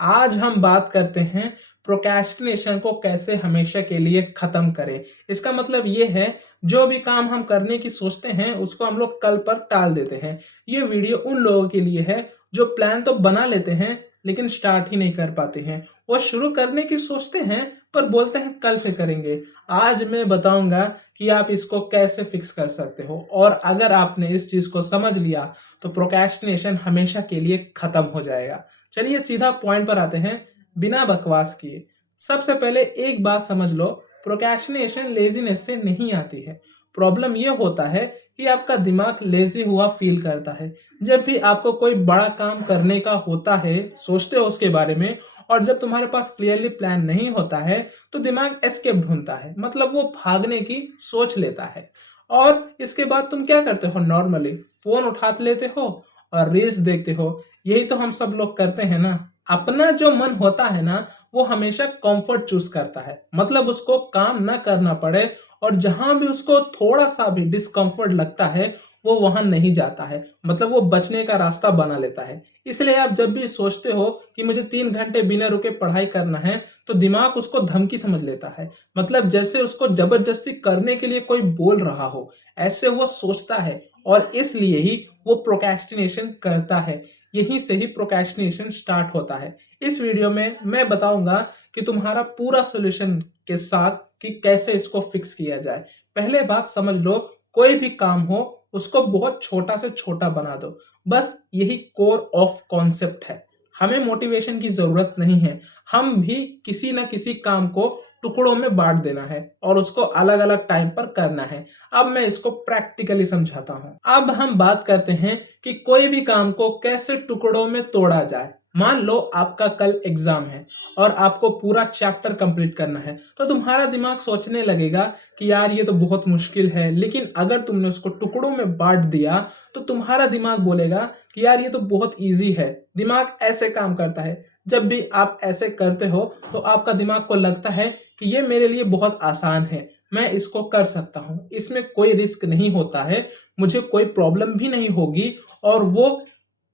आज हम बात करते हैं प्रोक्रेस्टिनेशन को कैसे हमेशा के लिए खत्म करें। इसका मतलब ये है जो भी काम हम करने की सोचते हैं उसको हम लोग कल पर टाल देते हैं। ये वीडियो उन लोगों के लिए है जो प्लान तो बना लेते हैं लेकिन स्टार्ट ही नहीं कर पाते हैं। वो शुरू करने की सोचते हैं पर बोलते हैं कल से करेंगे। आज मैं बताऊंगा कि आप इसको कैसे फिक्स कर सकते हो और अगर आपने इस चीज को समझ लिया तो प्रोक्रेस्टिनेशन हमेशा के लिए खत्म हो जाएगा। चलिए सीधा पॉइंट पर आते हैं बिना बकवास किए। सबसे पहले एक बात समझ लो, प्रोक्रेस्टिनेशन लेजीनेस से नहीं आती है। प्रॉब्लम यह होता है कि आपका दिमाग लेजी हुआ फील करता है। जब भी आपको कोई बड़ा काम करने का होता है, सोचते हो उसके बारे में, और जब तुम्हारे पास क्लियरली प्लान नहीं होता है तो दिमाग एस्केप ढूंढता है, मतलब वो भागने की सोच लेता है। और इसके बाद तुम क्या करते हो? नॉर्मली फोन उठा लेते हो और रील्स देखते हो। यही तो हम सब लोग करते हैं ना। अपना जो मन होता है ना वो हमेशा कंफर्ट चूज करता है, मतलब उसको काम ना करना पड़े, और जहां भी उसको थोड़ा सा भी डिस्कंफर्ट लगता है वो वहां नहीं जाता है, मतलब वो बचने का रास्ता बना लेता है। इसलिए आप जब भी सोचते हो कि मुझे 3 घंटे बिना रुके पढ़ाई करना है तो दिमाग उसको धमकी समझ लेता है, मतलब जैसे उसको जबरदस्ती करने के लिए कोई बोल रहा हो, ऐसे वो सोचता है। और इसलिए ही वो प्रोक्रेस्टिनेशन करता है। यहीं से ही प्रोक्रेस्टिनेशन स्टार्ट होता है। इस वीडियो में मैं बताऊंगा कि तुम्हारा पूरा सॉल्यूशन के साथ कि कैसे इसको फिक्स किया जाए। पहले बात समझ लो, कोई भी काम हो उसको बहुत छोटा से छोटा बना दो। बस यही कोर ऑफ कॉन्सेप्ट है। हमें मोटिवेशन की जरूरत नहीं है, हम भी किसी ना किसी काम को टुकड़ों में बांट देना है और उसको अलग अलग टाइम पर करना है। अब मैं इसको प्रैक्टिकली समझाता हूँ। अब हम बात करते हैं कि कोई भी काम को कैसे टुकड़ों में तोड़ा जाए। मान लो आपका कल एग्जाम है और आपको पूरा चैप्टर कंप्लीट करना है, तो तुम्हारा दिमाग सोचने लगेगा कि यार ये तो बहुत मुश्किल है, लेकिन अगर तुमने उसको टुकड़ों में बांट दिया तो तुम्हारा दिमाग बोलेगा कि यार ये तो बहुत इजी है। दिमाग ऐसे काम करता है। जब भी आप ऐसे करते हो तो आपका दिमाग को लगता है कि ये मेरे लिए बहुत आसान है, मैं इसको कर सकता हूँ, इसमें कोई रिस्क नहीं होता है, मुझे कोई प्रॉब्लम भी नहीं होगी, और वो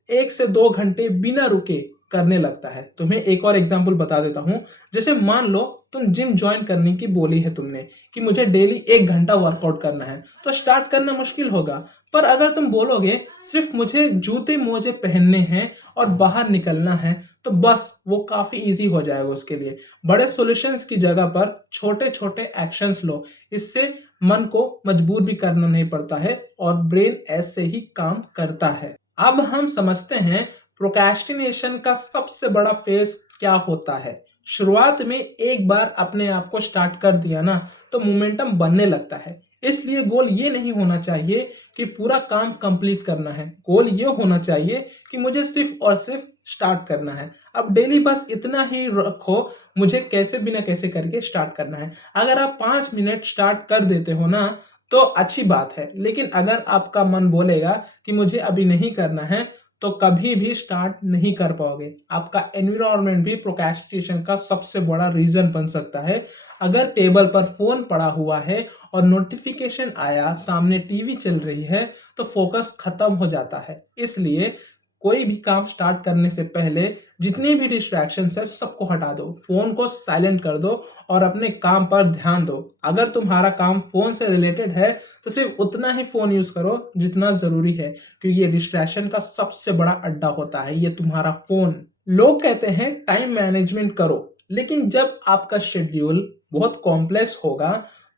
1 से 2 घंटे बिना रुके करने लगता है। तुम्हें एक और एग्जांपल बता देता हूं। जैसे मान लो तुम जिम ज्वाइन करने की बोली है तुमने कि मुझे डेली 1 घंटा वर्कआउट करना है, तो स्टार्ट करना मुश्किल होगा। पर अगर तुम बोलोगे सिर्फ मुझे जूते मोजे पहनने हैं और बाहर निकलना है, तो बस वो काफी इजी हो जाएगा उसके लिए। बड़े सॉल्यूशंस की जगह पर छोटे छोटे एक्शंस लो, इससे मन को मजबूर भी करना नहीं पड़ता है और ब्रेन ऐसे ही काम करता है। अब हम समझते हैं प्रोक्रेस्टिनेशन का सबसे बड़ा फेस क्या होता है। शुरुआत में एक बार अपने आप को स्टार्ट कर दिया ना तो मोमेंटम बनने लगता है। इसलिए गोल ये नहीं होना चाहिए कि पूरा काम कंप्लीट करना है, गोल ये होना चाहिए कि मुझे सिर्फ और सिर्फ स्टार्ट करना है। अब डेली बस इतना ही रखो, मुझे कैसे बिना कैसे करके स्टार्ट करना है। अगर आप 5 मिनट स्टार्ट कर देते हो ना तो अच्छी बात है, लेकिन अगर आपका मन बोलेगा कि मुझे अभी नहीं करना है तो कभी भी स्टार्ट नहीं कर पाओगे। आपका एनवायरनमेंट भी प्रोक्रेस्टिनेशन का सबसे बड़ा रीजन बन सकता है। अगर टेबल पर फोन पड़ा हुआ है और नोटिफिकेशन आया, सामने टीवी चल रही है, तो फोकस खत्म हो जाता है। इसलिए कोई भी काम स्टार्ट करने से पहले जितनी भी डिस्ट्रैक्शंस है सबको हटा दो, फोन को साइलेंट कर दो और अपने काम पर ध्यान दो। अगर तुम्हारा काम फोन से रिलेटेड है तो सिर्फ उतना ही फोन यूज करो जितना जरूरी है, क्योंकि ये डिस्ट्रैक्शन का सबसे बड़ा अड्डा होता है, ये तुम्हारा फोन। लोग कहते हैं टाइम मैनेजमेंट करो, लेकिन जब आपका शेड्यूल बहुत कॉम्प्लेक्स होगा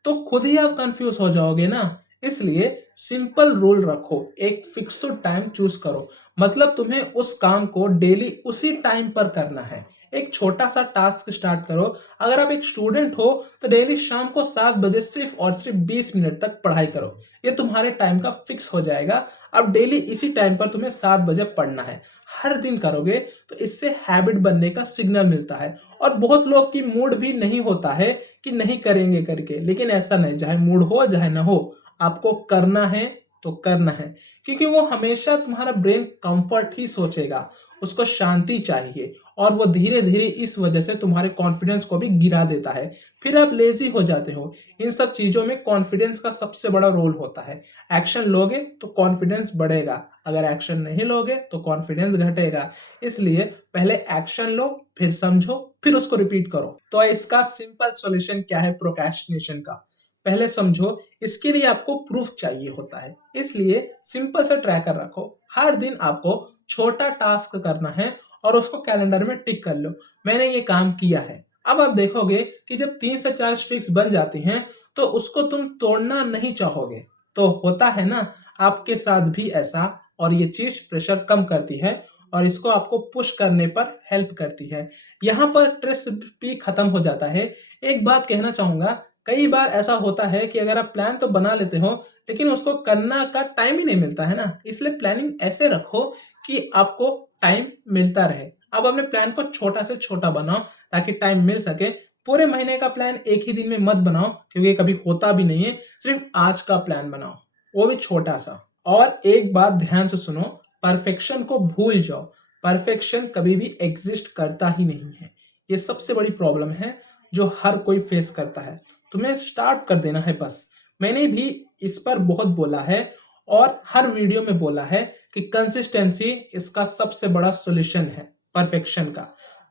तो खुद ही आप कंफ्यूज हो जाओगे ना। इसलिए सिंपल रूल रखो, एक फिक्स्ड टाइम चूज करो, मतलब तुम्हें उस काम को डेली उसी टाइम पर करना है। एक छोटा सा टास्क स्टार्ट करो। अगर आप एक स्टूडेंट हो तो डेली शाम को 7 बजे सिर्फ और सिर्फ 20 मिनट तक पढ़ाई करो, ये तुम्हारे टाइम का फिक्स हो जाएगा। अब डेली इसी टाइम पर तुम्हें 7 बजे पढ़ना है। हर दिन करोगे तो इससे हैबिट बनने का सिग्नल मिलता है। और बहुत लोग की मूड भी नहीं होता है कि नहीं करेंगे करके, लेकिन ऐसा नहीं, चाहे मूड हो चाहे ना हो, आपको करना है तो करना है, क्योंकि वो हमेशा तुम्हारा ब्रेन कंफर्ट ही सोचेगा, उसको शांति चाहिए, और वो धीरे धीरे इस वजह से तुम्हारे कॉन्फिडेंस को भी गिरा देता है। फिर आप लेजी हो जाते हो। इन सब चीजों में कॉन्फिडेंस का सबसे बड़ा रोल होता है। एक्शन लोगे तो कॉन्फिडेंस बढ़ेगा, अगर एक्शन नहीं लोगे तो कॉन्फिडेंस घटेगा। इसलिए पहले एक्शन लो, फिर समझो, फिर उसको रिपीट करो। तो इसका सिंपल सॉल्यूशन क्या है प्रोक्रेस्टिनेशन का? पहले समझो, इसके लिए आपको प्रूफ चाहिए होता है। इसलिए सिंपल सा ट्रैकर रखो। हर दिन आपको छोटा टास्क करना है और उसको कैलेंडर में टिक कर लो, मैंने ये काम किया है। अब आप देखोगे कि जब 3 से 4 स्ट्रिक्स बन जाती हैं, तो उसको तुम तोड़ना नहीं चाहोगे। तो होता है ना आपके साथ भी ऐसा, और ये चीज प्रेशर कम करती है और इसको आपको पुश करने पर हेल्प करती है। यहाँ पर स्ट्रेस भी खत्म हो जाता है। एक बात कहना चाहूंगा, कई बार ऐसा होता है कि अगर आप प्लान तो बना लेते हो, लेकिन उसको करना का टाइम ही नहीं मिलता है ना। इसलिए प्लानिंग ऐसे रखो कि आपको टाइम मिलता रहे। अब अपने प्लान को छोटा से छोटा बनाओ ताकि टाइम मिल सके। पूरे महीने का प्लान एक ही दिन में मत बनाओ, क्योंकि कभी होता भी नहीं है। सिर्फ आज का प्लान बनाओ, वो भी छोटा सा। और एक बात ध्यान से सुनो, परफेक्शन को भूल जाओ। परफेक्शन कभी भी एग्जिस्ट करता ही नहीं है। ये सबसे बड़ी प्रॉब्लम है जो हर कोई फेस करता है। तुम्हें स्टार्ट कर देना है बस। मैंने भी इस पर बहुत बोला है और हर वीडियो में बोला है कि कंसिस्टेंसी इसका सबसे बड़ा सॉल्यूशन है परफेक्शन का।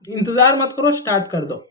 इंतजार मत करो, स्टार्ट कर दो।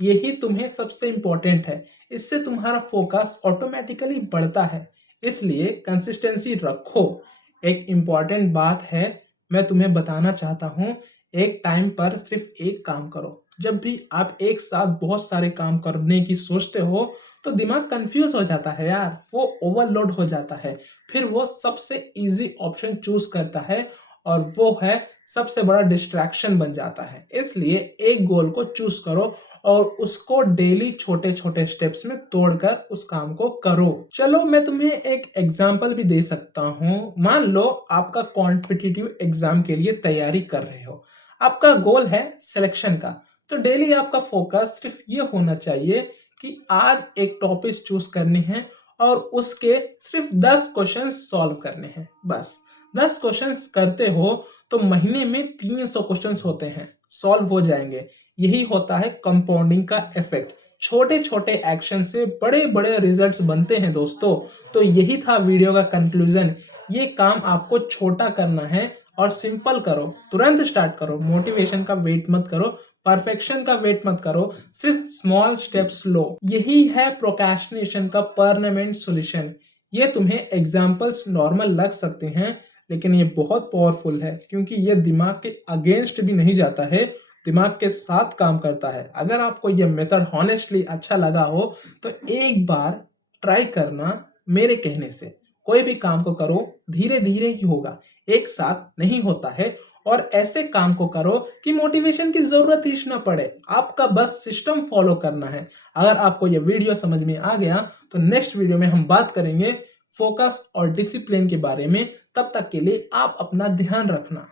यही तुम्हें सबसे इंपॉर्टेंट है। इससे तुम्हारा फोकस ऑटोमेटिकली बढ़ता है। इसलिए कंसिस्टेंसी रखो। एक इंपॉर्टेंट बात है, मैं तुम्हें बताना चाहता हूँ, एक टाइम पर सिर्फ एक काम करो। जब भी आप एक साथ बहुत सारे काम करने की सोचते हो तो दिमाग कंफ्यूज हो जाता है यार, वो ओवरलोड हो जाता है। फिर वो सबसे इजी ऑप्शन चूज करता है और वो है सबसे बड़ा डिस्ट्रैक्शन बन जाता है। इसलिए एक गोल को चूज करो और उसको डेली छोटे छोटे स्टेप्स में तोड़कर उस काम को करो। चलो मैं तुम्हें एक एग्जांपल भी दे सकता हूँ। मान लो आपका कॉम्पिटिटिव एग्जाम के लिए तैयारी कर रहे हो। आपका गोल है सिलेक्शन का। तो डेली आपका फोकस सिर्फ ये होना चाहिए कि आज एक टॉपिक चूज करनी है और उसके सिर्फ 10 क्वेश्चन सॉल्व करने हैं बस। 10 क्वेश्चंस करते हो तो महीने में 300 क्वेश्चंस होते हैं, सॉल्व हो जाएंगे। यही होता है कंपाउंडिंग का इफेक्ट। छोटे छोटे एक्शन से बड़े बड़े रिजल्ट्स बनते हैं दोस्तों। तो यही था वीडियो का कंक्लूजन। ये काम आपको छोटा करना है और सिंपल करो, तुरंत स्टार्ट करो। मोटिवेशन का वेट मत करो, परफेक्शन का वेट मत करो, सिर्फ स्मॉल स्टेप्स लो। यही है प्रोक्रेस्टिनेशन का परमानेंट सॉल्यूशन। ये तुम्हें एग्जांपल्स नॉर्मल लग सकते हैं, लेकिन ये बहुत पावरफुल है, क्योंकि ये दिमाग के अगेंस्ट भी नहीं जाता है, दिमाग के साथ काम करता है। अगर आपको ये मेथड हॉनेस्टली अच्छा लगा हो तो एक बार ट्राई करना मेरे कहने से। कोई भी काम को करो, धीरे धीरे ही होगा, एक साथ नहीं होता है। और ऐसे काम को करो कि मोटिवेशन की जरूरत ही ना पड़े, आपका बस सिस्टम फॉलो करना है। अगर आपको यह वीडियो समझ में आ गया तो नेक्स्ट वीडियो में हम बात करेंगे फोकस और डिसिप्लिन के बारे में। तब तक के लिए आप अपना ध्यान रखना।